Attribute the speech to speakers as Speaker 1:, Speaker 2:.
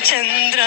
Speaker 1: Chandra